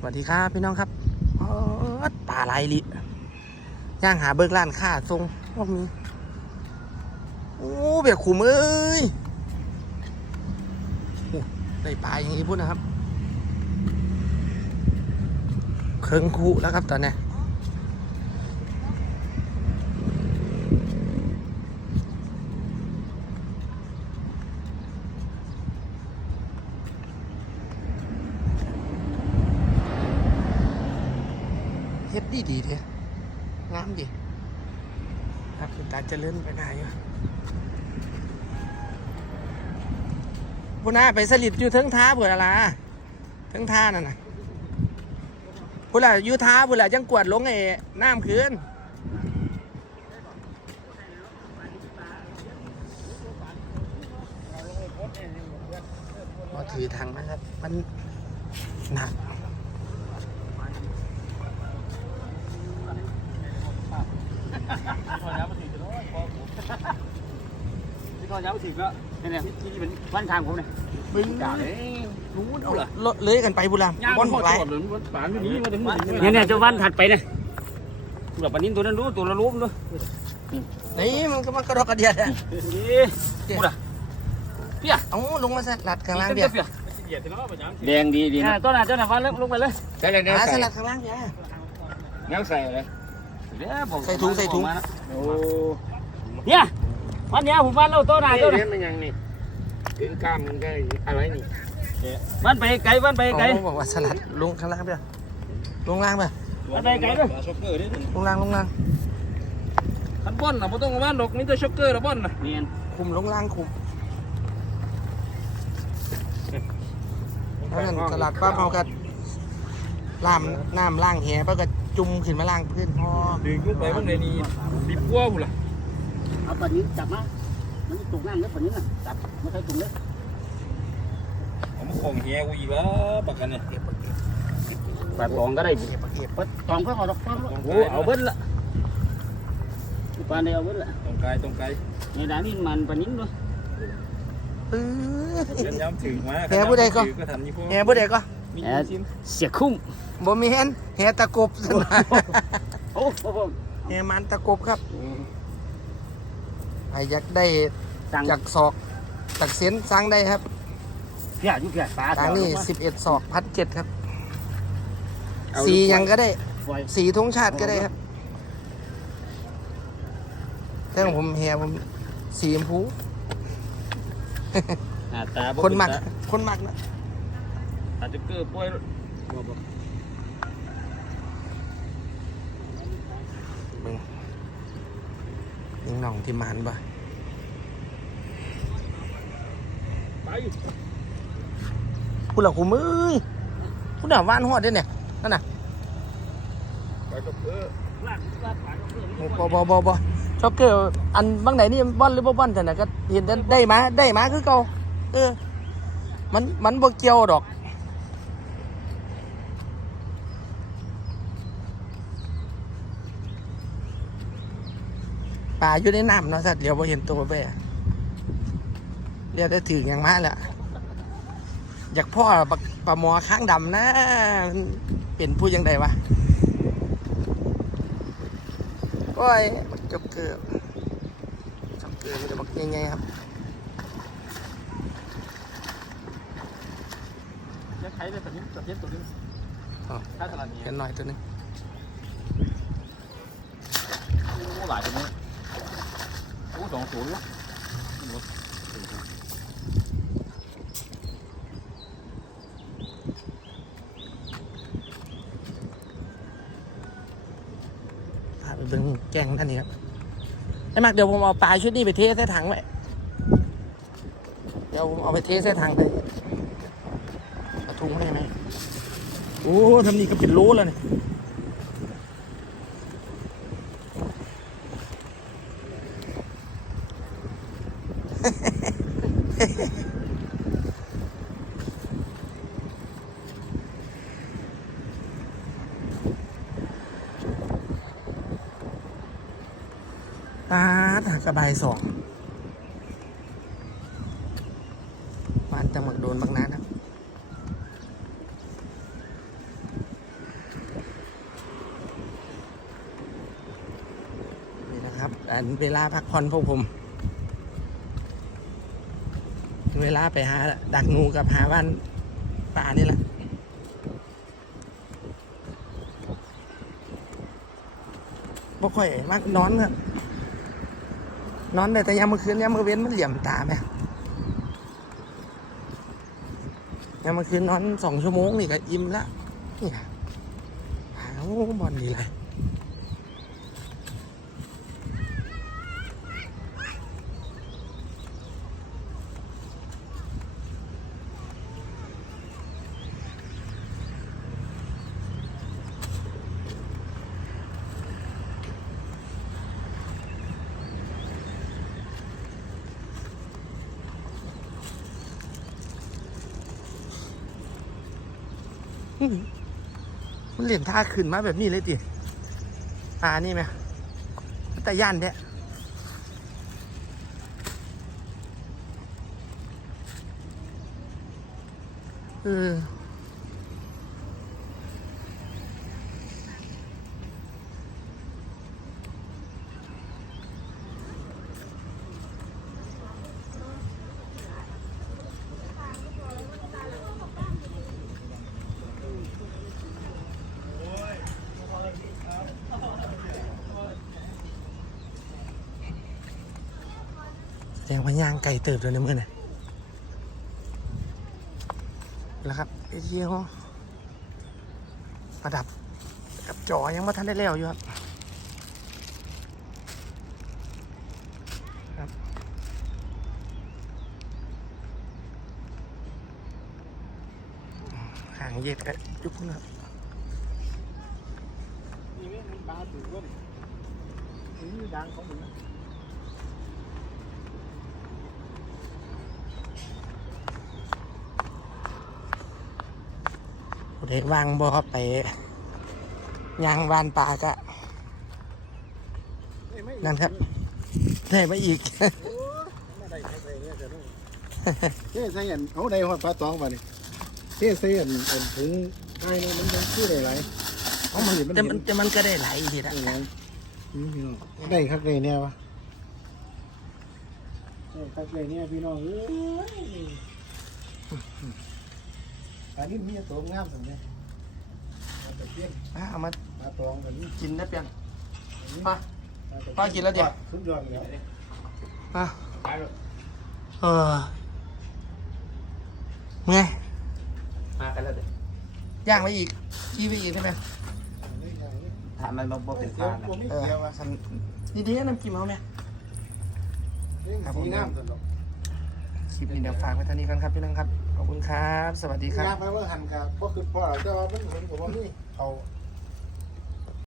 สวัสดีครับพี่น้องครับป่าไหลลิย่างหาเบิกล้านค้าทรงพวกนี้โอ้เบียดขุมเอ้ยได้ปลาอย่างนี้พูดนะครับเคิงคูแล้วครับตอนนี้ เฮ็ดดีดีเถอะงามดีครับคุณตาเจะเลื่อนไปไหนอยู่พุ่นน่ะไปสลิดอยู่เทิงท้าเผื่ออะไรเทิงท่านั่นน่ะพุ่นละอยู่ท้าพุ่นละจังกวดลงไอ้น้ำคืนมาถือถังนะครับ มันหนัก เขาย้ำถึงแล้วเนี่ยที่ที่เป็นวันทางผมเนี่ยบึ้งจ่าเลยรู้เอาเลอะเลยกันไปบุรีบอลหกไรเนี่ยเนี่ยจะวันถัดไปเนี่ยตัวปนินตัวนั้นรู้ตัวละรู้มั้งด้วยนี่มันก็มันกระดอกกระเดียดอะนี่พูดอะเปียเอาลงมาสลัดข้างล่างเดียวแดงดีดีนะต้นน่ะต้นน่ะวันลงไปเลยใส่เลยแนวหาสใส่ลัดข้างล่างเดียวแนวใส่เลยใส่ถุงใส่ถุงโอ้เนี่ย วันนี้ผมวันเราต้นน่ะต้นเล่น่ะนมันยังนี่ถึงกล้ามมันก็อะไรนี่วันไปไกลวันไปไกลเขาบอกว่าสลัดลงข้างล่างเดียวลงล่างไปวันไปไกลด้วยลงล่างลงล่างขันบอลนะบ่ต้องว่าดอกมีแต่ช็อกเกอร์ละบอลนะเนียนคุมลงล่างคุมแล้วนั่นสลัดปั๊บเอาก็ล่ามน้ำล่างแหปั๊บก็จุ่มขึ้นมาล่างพื้นพอดึงขึ้นไปข้างในนี่ดิบกว่าพุ่นล่ะ เอาปนินจับมามันตกน้ำแล้วปนินน่ะจับไม่ใช่ตรงเลยเอามาของเฮียกูอีกแล้วปากกันเนี่ยปลาตองก็ได้เก็บเก็บปลาตองก็เอาดอกฟ้าโอ้เอาเบิ้ลละปลาเนี่ยเอาเบิ้ลละตรงไกลตรงไกลในด่านนี้มันปนินด้วยปื้อเดินย้ำถึงมาแหผู้ใดก็ถือก็ทันยี่พวกแหบ่ได้ก็มีชิมเสียคุ้มบ่มีเห็นแหตะกบสินะโอ้โหแหมันตะกบครับ ใครอยากได้สั่งจากศอกจากเส้นสร้างได้ครับเพี้ยยุ่งเพี้ยปลาทางนี้สิบเอ็ดศอกพัดเจ็ดครับ สีหยังก็ได้ฝอยสีธงชาติก็ได้ครับแต่ของผมแฮผมสีชมพูหน้าตาคนมักคนมักนะอาจจะเกิดป่วย ยิงหน่องที่มันบ่ไปคุณหล่ะคุณมือคุณหน่าว่านหอดด้วยเนี่ยนั่นน่ะไปช็อกเกอบอบอบอบอช็อกเกอร์อันบางไหนนี่บอลหรือบ่บอลแต่น่ะก็เห็นได้มาได้มาคือเก่าเออมันมันบ่เกี่ยวดอก ปลาอยู่ในน้ำเนาะสัตว์เดี๋ยวพอเห็นตัวแบ่เรียกได้ถึงอย่างมาแล้วอยากพ่อปลาปลาหมอข้างดำนะมันเป็นผู้ยังไงวะโอ้ยบักจบเกือบจบเกือบมันจะบักยังไงครับจะใช้ได้แต่นี้แต่เทียบตัวนี้อ๋อถ้าตลาดนี้เห็นหน่อยตัวหนึงโอ้หลายตัวนี้โอ้ สองศูนย์ละพาไปเบิ่งแกงท่านนี้ครับไอ้มักเดี๋ยวผมเอาปลาชุดนี้ไปเทใส่ถังไว้เดี๋ยวผมเอาไปเทใส่ถังเลยเอาถุงได้ไหมโอ้ทำนี่ก็เป็นโลแล้วเนี่ย ตาหักกระบายสองหวานจะหมักโดนบางนัดนะนี่นะครับ อันเวลาพักผ่อนพวกผม เวลาไปหาดักงูกับหาบ้านป่านี่แหละบ่ค่อยมักนอนครับนอนได้แต่ยามเมื้อคืนยามเมื้อเว้นมันเหลี่ยมตาไหมยามเมื้อคืนนอนสองชั่วโมงนี่ก็อิ่มละนี่ค่ะโอ้บอลดีเลย มันเหลี่ยมท่าขึ้นมาแบบนี้เลยติอ่านี่ไหมแต่ย่านเนี่ยเออ แสดงว่าย่างไก่เติบเลยในมือเนี่ยแล้วครับไอ้ที่เขาประดับกับจอยังม่ทันได้แล้วอยู่ครับครับ ห่างเย็ดกันจุ๊บนะครับนี่ไม่มันปลาถูกร่มนี่ดังของมันนะ ผู้ใดวางบ่อไปย่างวานปลากะนั่นครับได้มาอีกเท่ใส่อันเอาได้ฮอดปลาตองป่ะนี่เท่ใส่อันอันถึงไอ้นี่มันยังชื่อได้หลายเอามาเห็นมันแต่เห็มันนแต่มันก็ได้หลายทีละได้หลายอืมพี่น้องได้ครับได้เนี่ยวะได้ครับได้เนี่ยพี่น้องเอ้ย อันนี้มีตัวงามสังเนี่ยมาตะเกียบอะเอามาปลาตองแบบนี้กินได้เปียงปลาปลากินแล้วเดี๋ยว สุดยอดเลยอะตายแล้วเออเมื่อยมากันแล้วเด็กย่างไปอีกจี้ไปอีกได้ไหมถามมันมาบอกเป็เป็นนเสียทาวงกลัวไม่เออเสียวอะสันนี่ดีน้ำจิ้มเอาไหมครับผมสีงามสุดหรอกคลิปนี้เดี๋ยวฝากไว้เท่านี้กันครับพี่น้องครับ ขอบคุณครับ สวัสดีครับ ยากไหมว่าหันกับก็คือพ่อเราจะว่ามันเหมือนกับว่านี่เขา